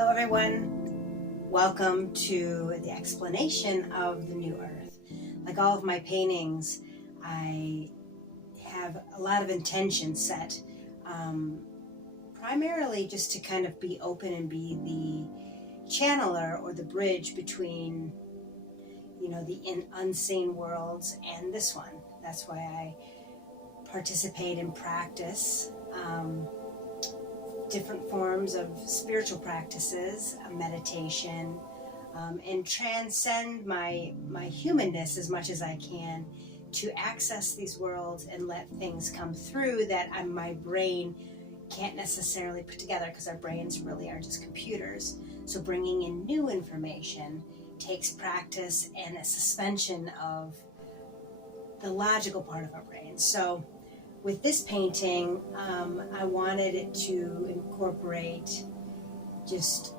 Hello everyone, welcome to the explanation of the new earth. Like all of my paintings, I have a lot of intention set, primarily just to kind of be open and be the channeler or the bridge between, the unseen worlds and this one. That's why I participate and practice different forms of spiritual practices, meditation, and transcend my humanness as much as I can to access these worlds and let things come through that my brain can't necessarily put together, because our brains really are just computers. So bringing in new information takes practice and a suspension of the logical part of our brain. So with this painting, I wanted it to incorporate just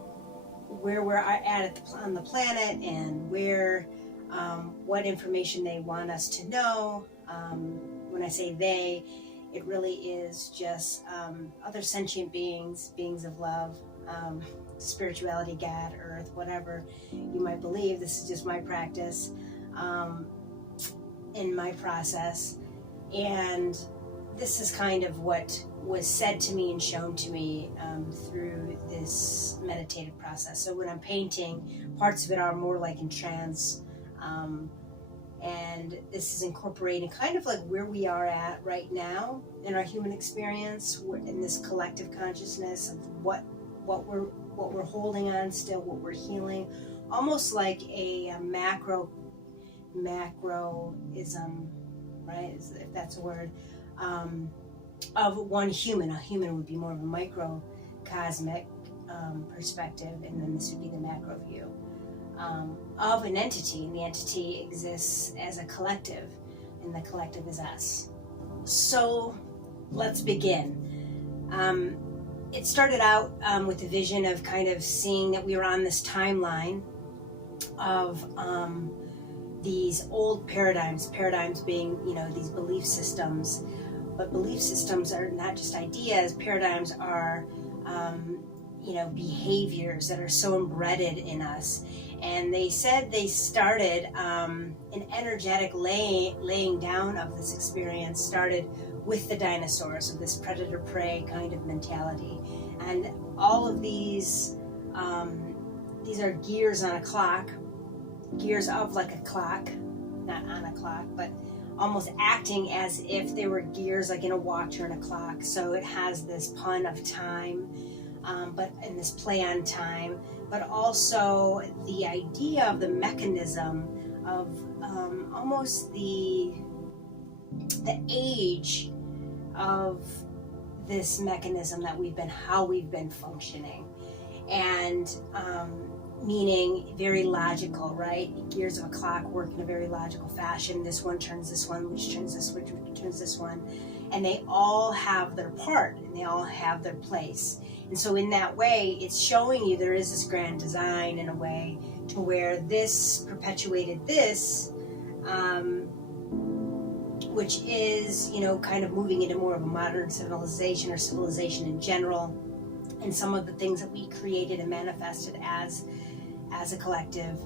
where we're at on the planet and what information they want us to know. When I say they, it really is just other sentient beings of love, spirituality, God, earth, whatever you might believe. This is just my practice in my process. And this is kind of what was said to me and shown to me through this meditative process. So when I'm painting, parts of it are more like in trance, and this is incorporating kind of like where we are at right now in our human experience, in this collective consciousness of what we're holding on still, what we're healing, almost like a macroism, right? If that's a word. Of one human. A human would be more of a microcosmic perspective, and then this would be the macro view of an entity, and the entity exists as a collective, and the collective is us. So let's begin. It started out with the vision of kind of seeing that we were on this timeline of these old paradigms being, these belief systems. But belief systems are not just ideas. Paradigms are, behaviors that are so embedded in us. And they said they started an energetic laying down of this experience started with the dinosaurs, of this predator-prey kind of mentality. And all of these are gears on a clock, gears of like a clock, not on a clock, but almost acting as if they were gears like in a watch or in a clock. So it has this pun of time, and this play on time, but also the idea of the mechanism of almost the age of this mechanism that how we've been functioning, and meaning very logical, right? Gears of a clock work in a very logical fashion. This one turns this one, which turns this, which turns this one. And they all have their part, and they all have their place. And so in that way, it's showing you there is this grand design in a way to where this perpetuated this, which is, kind of moving into more of a modern civilization, or civilization in general, and some of the things that we created and manifested as a collective,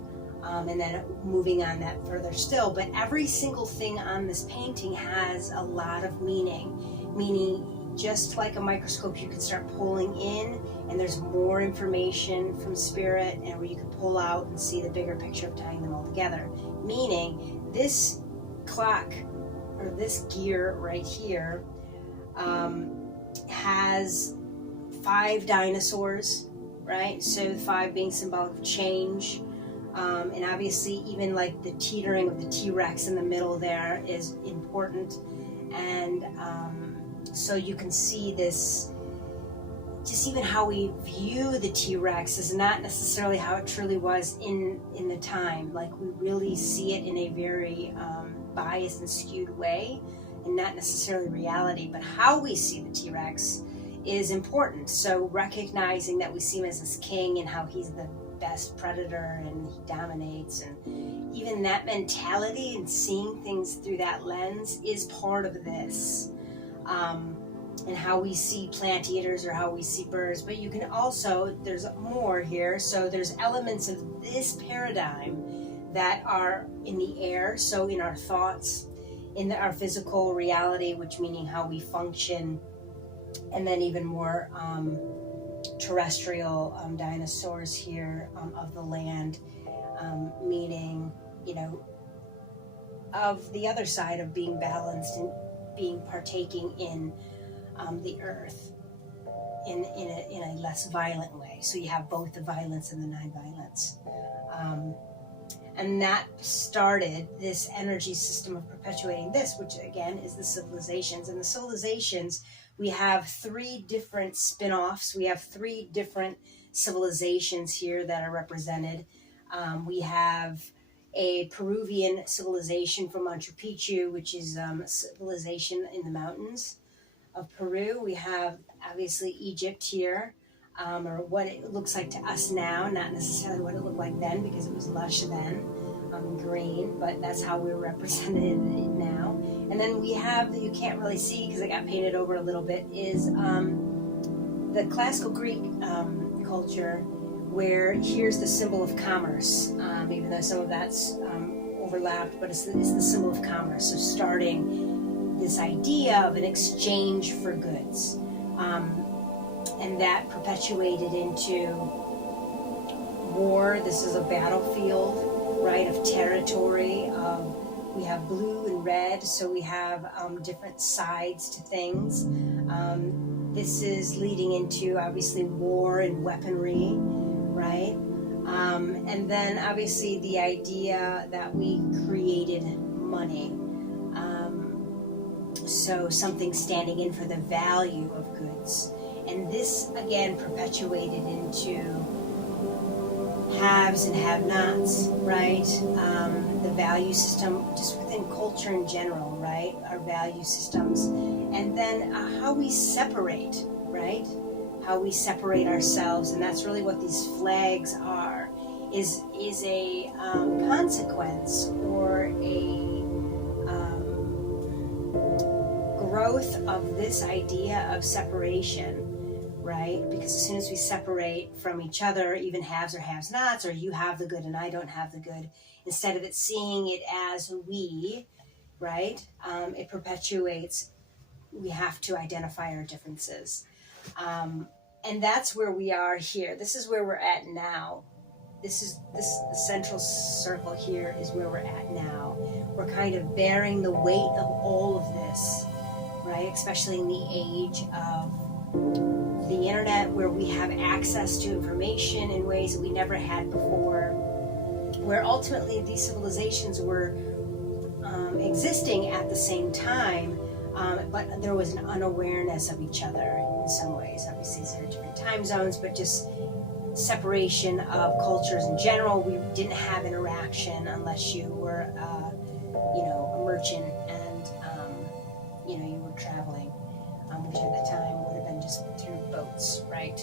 and then moving on that further still. But every single thing on this painting has a lot of meaning just like a microscope, you can start pulling in, and there's more information from spirit, and where you can pull out and see the bigger picture of tying them all together. Meaning this clock, or this gear right here, has 5 dinosaurs, right? So 5 being symbolic of change, and obviously even like the teetering of the T-Rex in the middle there is important. And so you can see this, just even how we view the T-Rex is not necessarily how it truly was in the time. Like, we really see it in a very biased and skewed way, and not necessarily reality, but how we see the T-Rex is important. So recognizing that we see him as this king, and how he's the best predator and he dominates, and even that mentality and seeing things through that lens is part of this. and how we see plant eaters or how we see birds, but you can also, there's more here, so there's elements of this paradigm that are in the air, so in our thoughts, in our physical reality, which meaning how we function, and then even more terrestrial dinosaurs here of the land, meaning, you know, of the other side of being balanced and being partaking in the earth in a less violent way. So you have both the violence and the non-violence. And that started this energy system of perpetuating this, which again is the civilizations. And the civilizations, we have 3 different spin-offs. We have 3 different civilizations here that are represented. We have a Peruvian civilization from Machu Picchu, which is a civilization in the mountains of Peru. We have obviously Egypt here, or what it looks like to us now, not necessarily what it looked like then, because it was lush then, green, but that's how we're represented now. And then we have, that you can't really see because it got painted over a little bit, is the classical Greek culture, where here's the symbol of commerce, even though some of that's overlapped, but it's the symbol of commerce. So starting this idea of an exchange for goods. And that perpetuated into war. This is a battlefield, right, of territory. We have blue and red, so we have different sides to things. This is leading into, obviously, war and weaponry, right? And then, obviously, the idea that we created money. So something standing in for the value of goods. And this, again, perpetuated into haves and have-nots, right? The value system, just within culture in general, right? Our value systems. And then how we separate, right? How we separate ourselves. And that's really what these flags are, is a consequence or a growth of this idea of separation, right? Because as soon as we separate from each other, even haves or have-nots, or you have the good and I don't have the good, instead of it seeing it as we, right? It perpetuates, we have to identify our differences. And that's where we are here. This is where we're at now. The central circle here is where we're at now. We're kind of bearing the weight of all of this, right? Especially in the age of the internet, where we have access to information in ways that we never had before, where ultimately these civilizations were existing at the same time, but there was an unawareness of each other in some ways. Obviously, there are different time zones, but just separation of cultures in general. We didn't have interaction unless you were, a merchant and, you were traveling, which at the time would have been just through boats, right?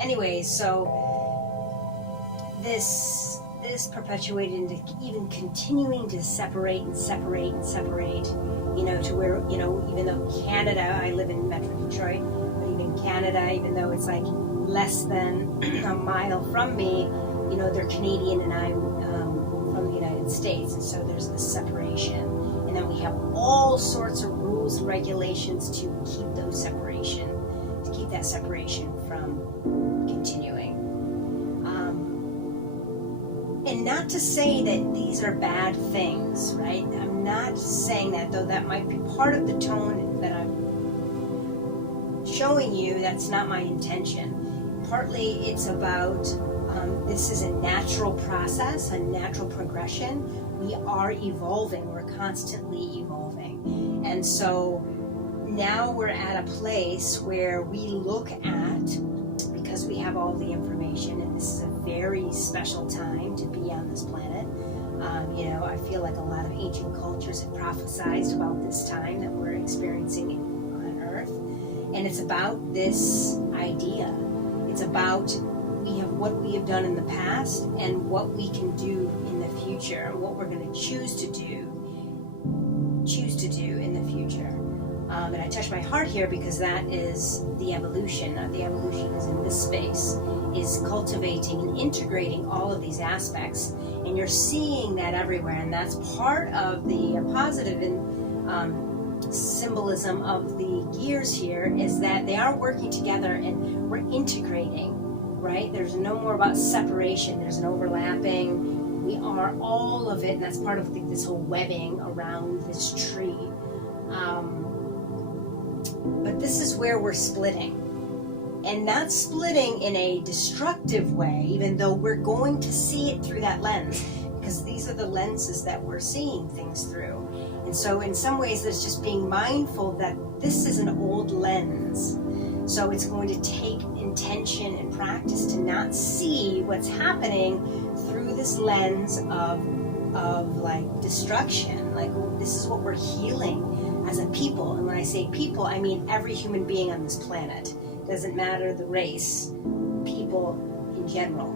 Anyways, so this perpetuated into even continuing to separate, to where, even though Canada, I live in Metro Detroit, but even Canada, even though it's like less than a mile from me, they're Canadian and I'm from the United States, and so there's this separation. And then we have all sorts of rules and regulations to keep that separation from continuing. And not to say that these are bad things, right? I'm not saying that, though that might be part of the tone that I'm showing you. That's not my intention. Partly it's about, this is a natural process, a natural progression. We are evolving, we're constantly evolving. And so now we're at a place where we look at, because we have all the information, and this is a very special time to be on this planet. I feel like a lot of ancient cultures have prophesized about this time that we're experiencing on Earth. And it's about this idea. It's about what we have done in the past and what we can do in the future, and what we're going to choose to do in the future. And I touch my heart here because that is the evolution. The evolution is in this space, is cultivating and integrating all of these aspects. And you're seeing that everywhere. And that's part of the positive symbolism of the gears here, is that they are working together and we're integrating, right? There's no more about separation. There's an overlapping. We are all of it. And that's part of this whole webbing around this tree. But this is where we're splitting. And not splitting in a destructive way, even though we're going to see it through that lens, because these are the lenses that we're seeing things through. And so in some ways, it's just being mindful that this is an old lens. So it's going to take intention and practice to not see what's happening through this lens of like destruction. Like, this is what we're healing as a people. And when I say people, I mean every human being on this planet. Doesn't matter the race, people in general.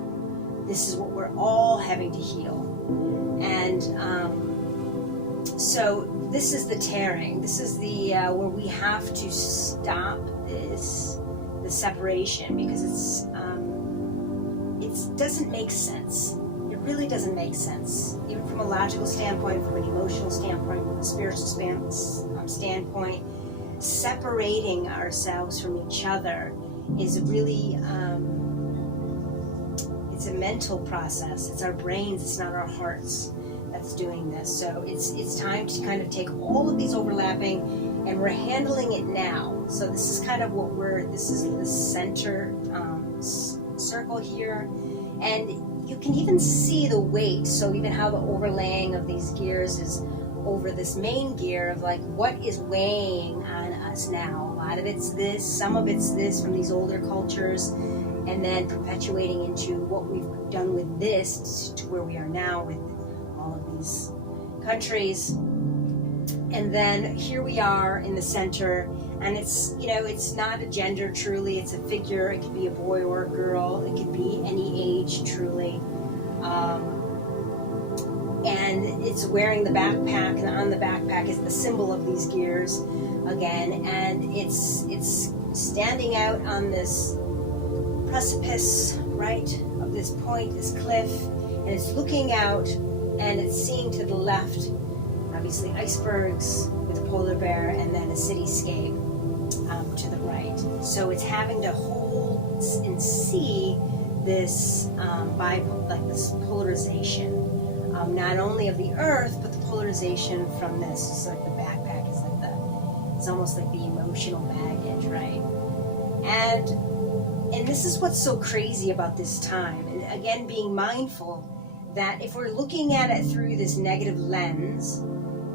This is what we're all having to heal. And so this is the tearing. This is the where we have to stop the separation, because it doesn't make sense. It really doesn't make sense, even from a logical standpoint, from an emotional standpoint, from a spiritual standpoint. Separating ourselves from each other is really, it's a mental process. It's our brains, it's not our hearts that's doing this. So it's time to kind of take all of these overlapping, and we're handling it now. So this is kind of what this is the center circle here. And you can even see the weight. So even how the overlaying of these gears is over this main gear of like what is weighing on us now. A lot of it's this, some of it's this from these older cultures, and then perpetuating into what we've done with this to where we are now with all of these countries. And then here we are in the center, and it's, you know, it's not a gender truly, it's a figure. It could be a boy or a girl, it could be any age truly. And it's wearing the backpack, and on the backpack is the symbol of these gears again, and it's standing out on this precipice, right, of this point, this cliff, and it's looking out, and it's seeing to the left, obviously icebergs with a polar bear, and then a cityscape to the right. So it's having to hold and see this this polarization. Not only of the earth, but the polarization from this. It's like the backpack is like it's almost like the emotional baggage, right? And this is what's so crazy about this time. And again, being mindful that if we're looking at it through this negative lens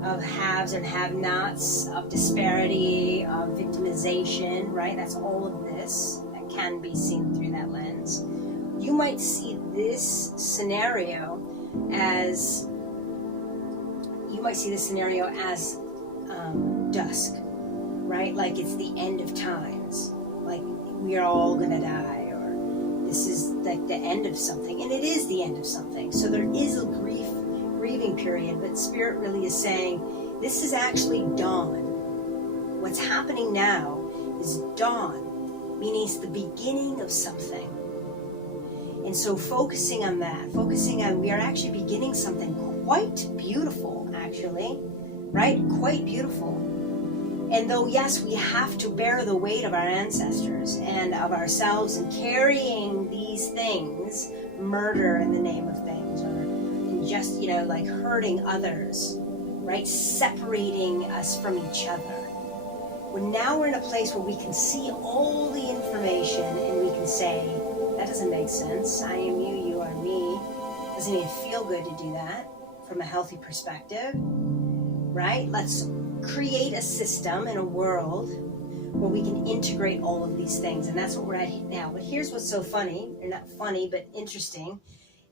of haves and have-nots, of disparity, of victimization, right? That's all of this that can be seen through that lens. You might see this scenario as dusk, right? Like it's the end of times, like we are all gonna die, or this is like the end of something, and it is the end of something. So there is a grieving period, but Spirit really is saying this is actually dawn. What's happening now is dawn, meaning it's the beginning of something. And so focusing on that, we are actually beginning something quite beautiful, actually, right? Quite beautiful. And though, yes, we have to bear the weight of our ancestors and of ourselves and carrying these things, murder in the name of things, or just, you know, like hurting others, right? Separating us from each other. Now we're in a place where we can see all the information and we can say, that doesn't make sense. I am you, you are me. Doesn't even feel good to do that from a healthy perspective, right? Let's create a system and a world where we can integrate all of these things. And that's what we're at now. But here's what's so funny, or not funny, but interesting,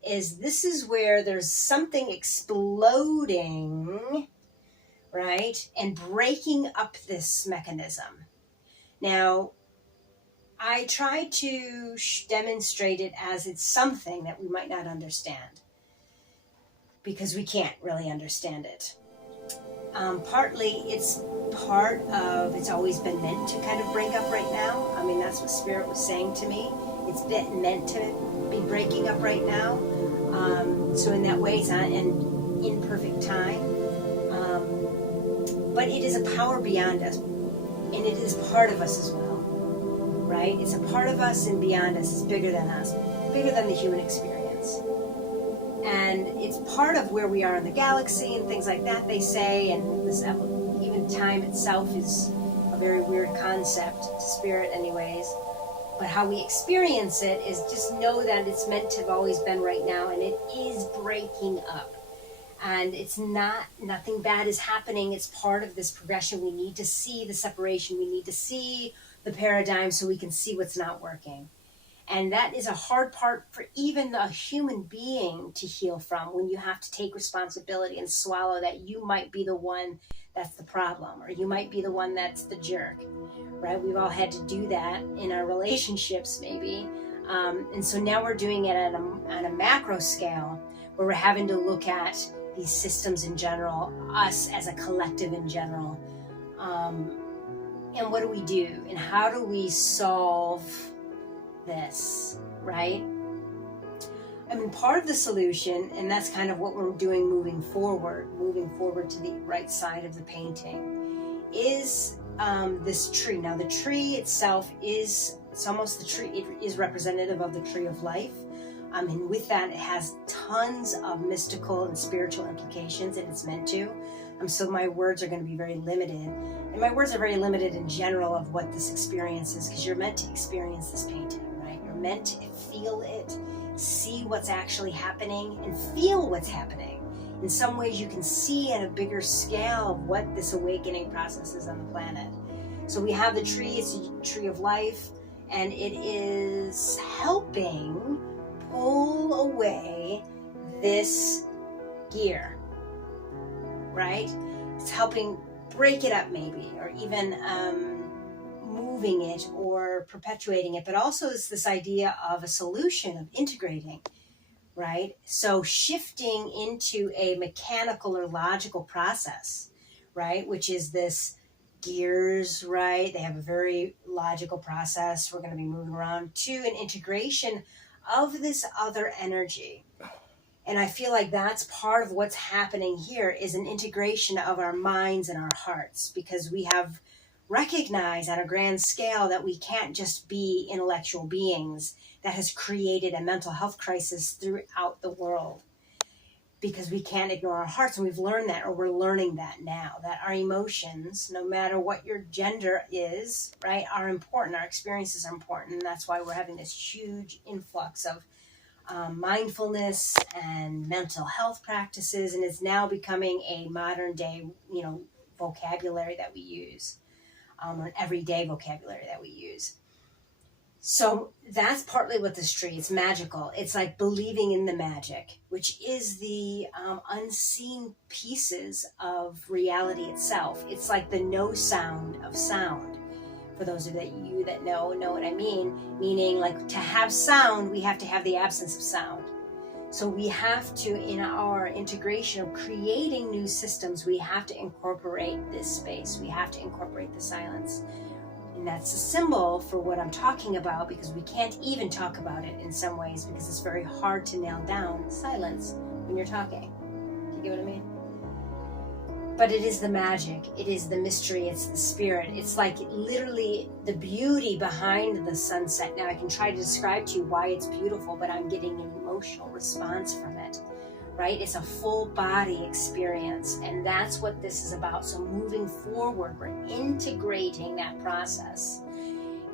is this is where there's something exploding, right? And breaking up this mechanism. Now, I try to demonstrate it as it's something that we might not understand, because we can't really understand it. Partly it's part of, it's always been meant to kind of break up right now. I mean, that's what Spirit was saying to me. It's been meant to be breaking up right now. So in that way, it's not an imperfect time. But it is a power beyond us, and it is part of us as well, right? It's a part of us and beyond us. It's bigger than us, bigger than the human experience. And it's part of where we are in the galaxy and things like that, they say, and this even time itself is a very weird concept to Spirit anyways. But how we experience it is just know that it's meant to have always been right now, and it is breaking up. And it's not, nothing bad is happening. It's part of this progression. We need to see the separation. We need to see the paradigm so we can see what's not working. And that is a hard part for even a human being to heal from, when you have to take responsibility and swallow that you might be the one that's the problem, or you might be the one that's the jerk, right? We've all had to do that in our relationships maybe. And so now we're doing it on a macro scale, where we're having to look at these systems in general, us as a collective in general. And what do we do? And how do we solve this, right? I mean, part of the solution, and that's kind of what we're doing moving forward to the right side of the painting, is this tree. Now, the tree itself is, it's almost the tree, it is representative of the tree of life. And with that, it has tons of mystical and spiritual implications, and it's meant to. So my words are going to be very limited. And my words are very limited in general of what this experience is, because you're meant to experience this painting, right? You're meant to feel it, see what's actually happening, and feel what's happening. In some ways, you can see at a bigger scale of what this awakening process is on the planet. So we have the tree, it's a tree of life, and it is helping pull away this gear, right? It's helping break it up maybe, or even moving it or perpetuating it, but also it's this idea of a solution, of integrating, right? So shifting into a mechanical or logical process, right? Which is this gears, right? They have a very logical process. We're going to be moving around to an integration of this other energy. And I feel like that's part of what's happening here, is an integration of our minds and our hearts, because we have recognized on a grand scale that we can't just be intellectual beings. That has created a mental health crisis throughout the world, because we can't ignore our hearts. And we've learned that, or we're learning that now, that our emotions, no matter what your gender is, right, are important. Our experiences are important. And that's why we're having this huge influx of mindfulness and mental health practices. And it's now becoming a modern day, vocabulary that we use, an everyday vocabulary that we use. So that's partly what this tree, it's magical. It's like believing in the magic, which is the unseen pieces of reality itself. It's like the no sound of sound. For those of you that know what I mean, meaning like to have sound, we have to have the absence of sound. So we have to, in our integration of creating new systems, we have to incorporate this space. We have to incorporate the silence. And that's a symbol for what I'm talking about, because we can't even talk about it in some ways, because it's very hard to nail down silence when you're talking. Do you get what I mean? But it is the magic, it is the mystery, it's the spirit. It's like literally the beauty behind the sunset. Now I can try to describe to you why it's beautiful, but I'm getting an emotional response from it, right? It's a full body experience, and that's what this is about. So moving forward, we're integrating that process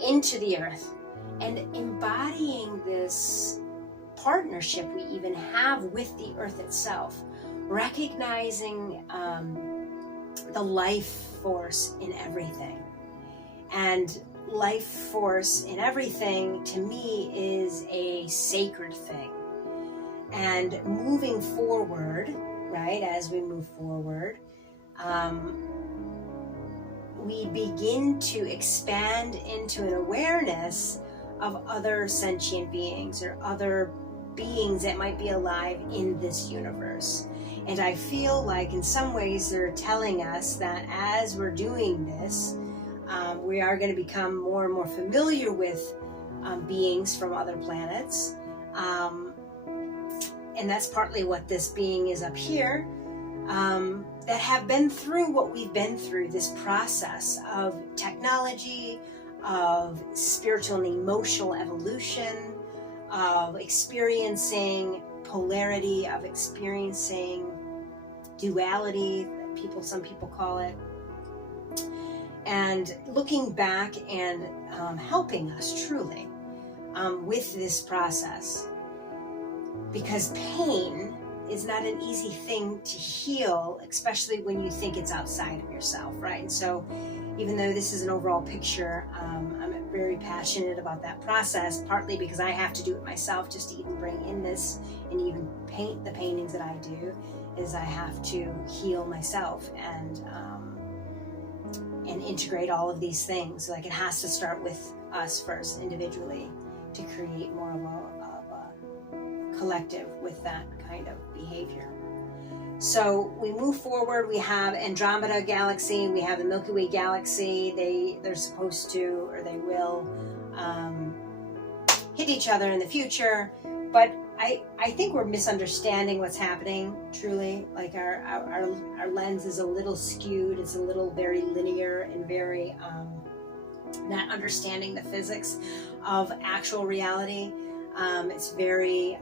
into the earth and embodying this partnership we even have with the earth itself, recognizing the life force in everything. And life force in everything, to me, is a sacred thing. And moving forward, right, as we move forward, we begin to expand into an awareness of other sentient beings or other beings that might be alive in this universe. And I feel like in some ways they're telling us that as we're doing this, we are going to become more and more familiar with beings from other planets. And that's partly what this being is up here, that have been through what we've been through, this process of technology, of spiritual and emotional evolution, of experiencing polarity, of experiencing duality, some people call it, and looking back and helping us truly with this process. Because pain is not an easy thing to heal, especially when you think it's outside of yourself, right? And so even though this is an overall picture, I'm very passionate about that process, partly because I have to do it myself just to even bring in this and even paint the paintings that I do, is I have to heal myself and integrate all of these things. Like, it has to start with us first individually to create more of a collective with that kind of behavior. So we move forward. We have Andromeda Galaxy. We have the Milky Way Galaxy. They're supposed to, or they will, hit each other in the future. But I think we're misunderstanding what's happening. Truly, like our lens is a little skewed. It's a little very linear and very not understanding the physics of actual reality. It's very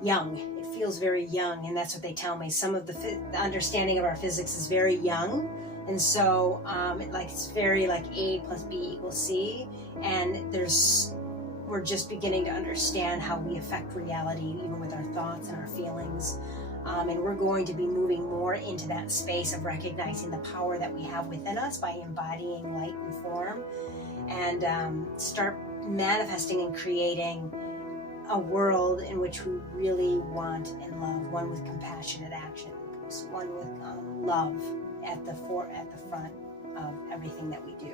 young. It feels very young, and that's what they tell me. Some of the understanding of our physics is very young, and so it's very like A plus B equals C, and we're just beginning to understand how we affect reality, even with our thoughts and our feelings. And we're going to be moving more into that space of recognizing the power that we have within us by embodying light and form, and start manifesting and creating a world in which we really want and love, one with compassionate action, one with love at the front of everything that we do.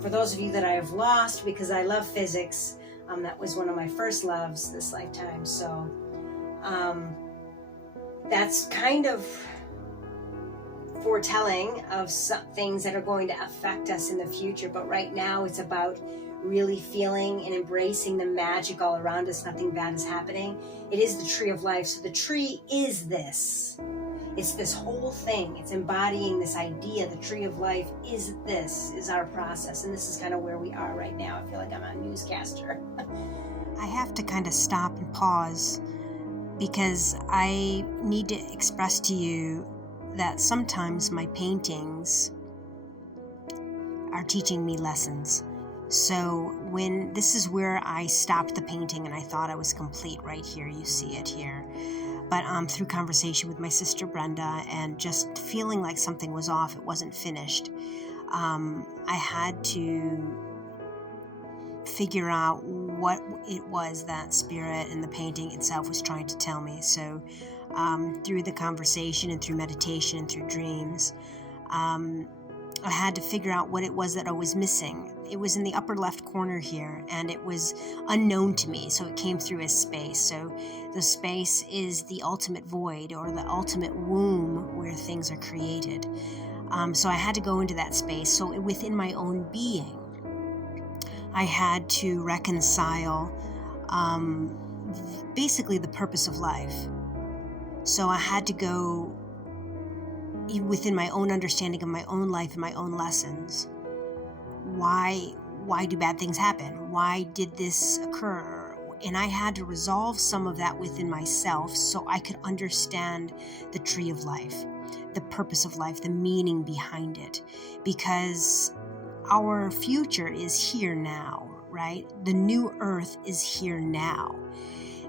For those of you that I have lost, because I love physics, that was one of my first loves this lifetime. So that's kind of foretelling of some things that are going to affect us in the future. But right now it's about really feeling and embracing the magic all around us. Nothing bad is happening. It is the tree of life. So the tree is this. It's this whole thing. It's embodying this idea. The tree of life is our process. And this is kind of where we are right now. I feel like I'm a newscaster. I have to kind of stop and pause because I need to express to you that sometimes my paintings are teaching me lessons. So this is where I stopped the painting and I thought I was complete right here. You see it here. But through conversation with my sister Brenda and just feeling like something was off, it wasn't finished, I had to figure out what it was that spirit and the painting itself was trying to tell me. So through the conversation and through meditation and through dreams, I had to figure out what it was that I was missing. It was in the upper left corner here, and it was unknown to me, so it came through as space. So the space is the ultimate void, or the ultimate womb where things are created. So I had to go into that space. So within my own being, I had to reconcile basically the purpose of life. So I had to go within my own understanding of my own life and my own lessons. Why do bad things happen? Why did this occur? And I had to resolve some of that within myself so I could understand the tree of life, the purpose of life, the meaning behind it. Because our future is here now, right? The new earth is here now.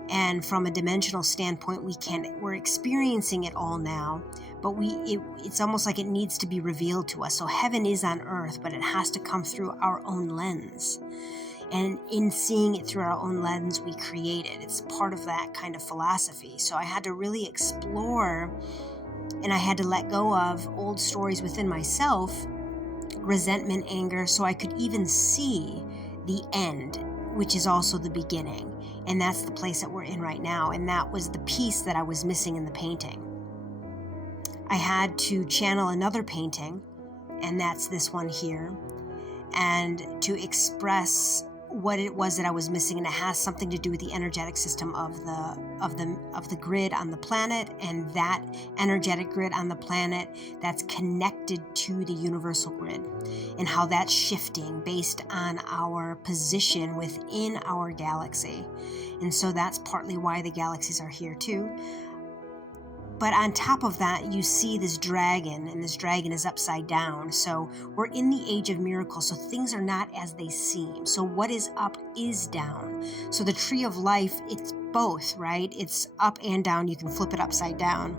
And from a dimensional standpoint, we're experiencing it all now, but it's almost like it needs to be revealed to us. So heaven is on earth, but it has to come through our own lens. And in seeing it through our own lens, we create it. It's part of that kind of philosophy. So I had to really explore, and I had to let go of old stories within myself, resentment, anger, so I could even see the end which is also the beginning. And that's the place that we're in right now. And that was the piece that I was missing in the painting. I had to channel another painting, and that's this one here, and to express what it was that I was missing, and it has something to do with the energetic system of the grid on the planet, and that energetic grid on the planet that's connected to the universal grid, and how that's shifting based on our position within our galaxy. And so that's partly why the galaxies are here too. But on top of that, you see this dragon, and this dragon is upside down. So we're in the age of miracles, so things are not as they seem. So what is up is down. So the tree of life, it's both, right? It's up and down. You can flip it upside down.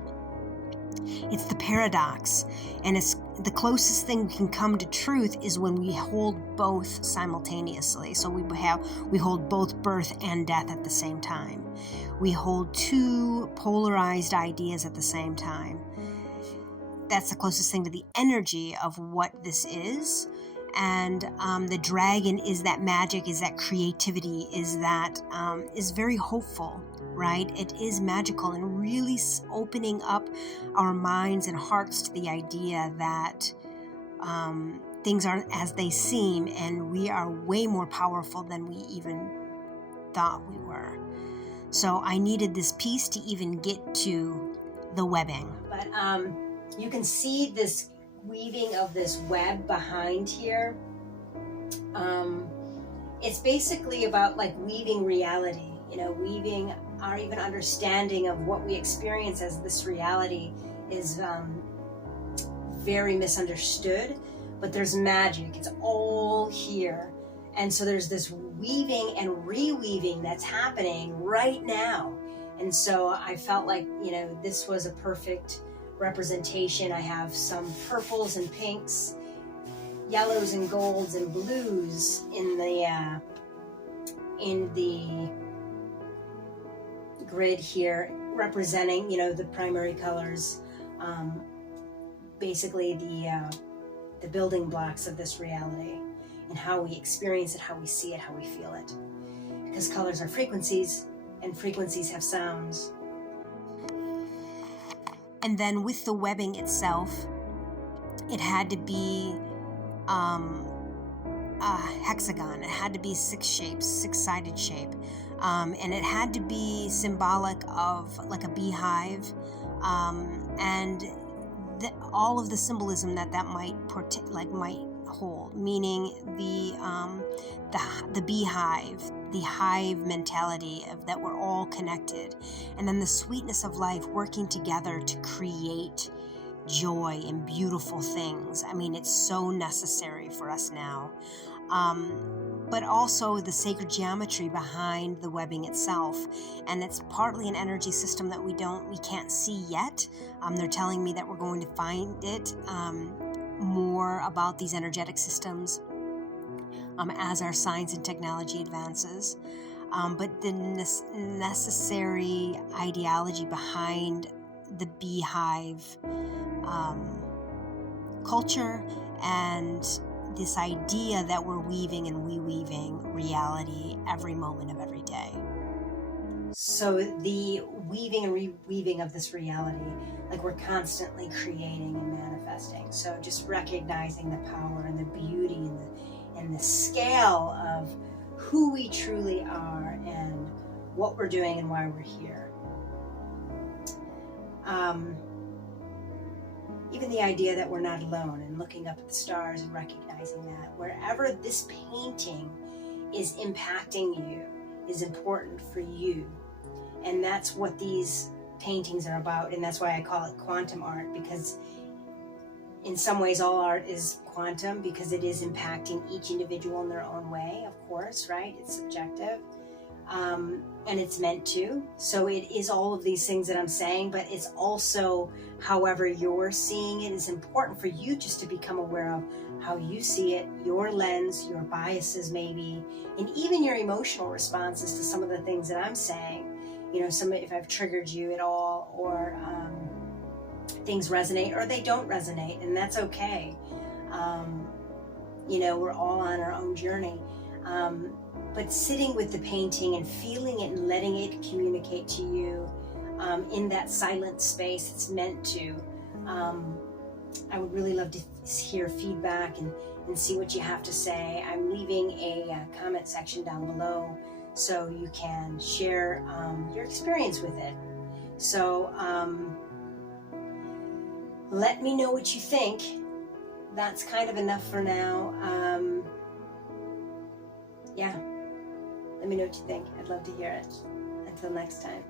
It's the paradox, and it's the closest thing we can come to truth is when we hold both simultaneously. So we hold both birth and death at the same time. We hold two polarized ideas at the same time. That's the closest thing to the energy of what this is. And the dragon is that magic, is that creativity, is that is very hopeful, right? It is magical and really opening up our minds and hearts to the idea that things aren't as they seem, and we are way more powerful than we even thought we were. So I needed this piece to even get to the webbing. But you can see this weaving of this web behind here. It's basically about like weaving reality, weaving our even understanding of what we experience as this reality is very misunderstood, but there's magic. It's all here. And so there's this weaving and reweaving that's happening right now. And so I felt like, this was a perfect representation. I have some purples and pinks, yellows and golds and blues in the grid here, representing, the primary colors, basically the building blocks of this reality, and how we experience it, how we see it, how we feel it. Because colors are frequencies, and frequencies have sounds. And then with the webbing itself, it had to be a hexagon. It had to be six-sided shape. And it had to be symbolic of like a beehive, and all of the symbolism that might hold, meaning the beehive, the hive mentality of that we're all connected, and then the sweetness of life working together to create joy and beautiful things. I mean, it's so necessary for us now. But also the sacred geometry behind the webbing itself, and it's partly an energy system that we can't see yet. They're telling me that we're going to find it more about these energetic systems as our science and technology advances. But the necessary ideology behind the beehive culture, and this idea that we're weaving and reweaving reality every moment of every day. So the weaving and reweaving of this reality, like we're constantly creating and manifesting. So just recognizing the power and the beauty and the scale of who we truly are and what we're doing and why we're here. Even the idea that we're not alone, and looking up at the stars and recognizing that wherever this painting is impacting you is important for you. And that's what these paintings are about, and that's why I call it quantum art, because in some ways all art is quantum, because it is impacting each individual in their own way, of course, right? It's subjective. And it's meant to. So it is all of these things that I'm saying, but it's also however you're seeing it is important for you just to become aware of how you see it, your lens, your biases maybe, and even your emotional responses to some of the things that I'm saying. If I've triggered you at all, or things resonate or they don't resonate, and that's okay. We're all on our own journey. But sitting with the painting and feeling it and letting it communicate to you in that silent space it's meant to. I would really love to hear feedback and see what you have to say. I'm leaving a comment section down below so you can share your experience with it. So let me know what you think. That's kind of enough for now. Yeah, let me know what you think. I'd love to hear it. Until next time.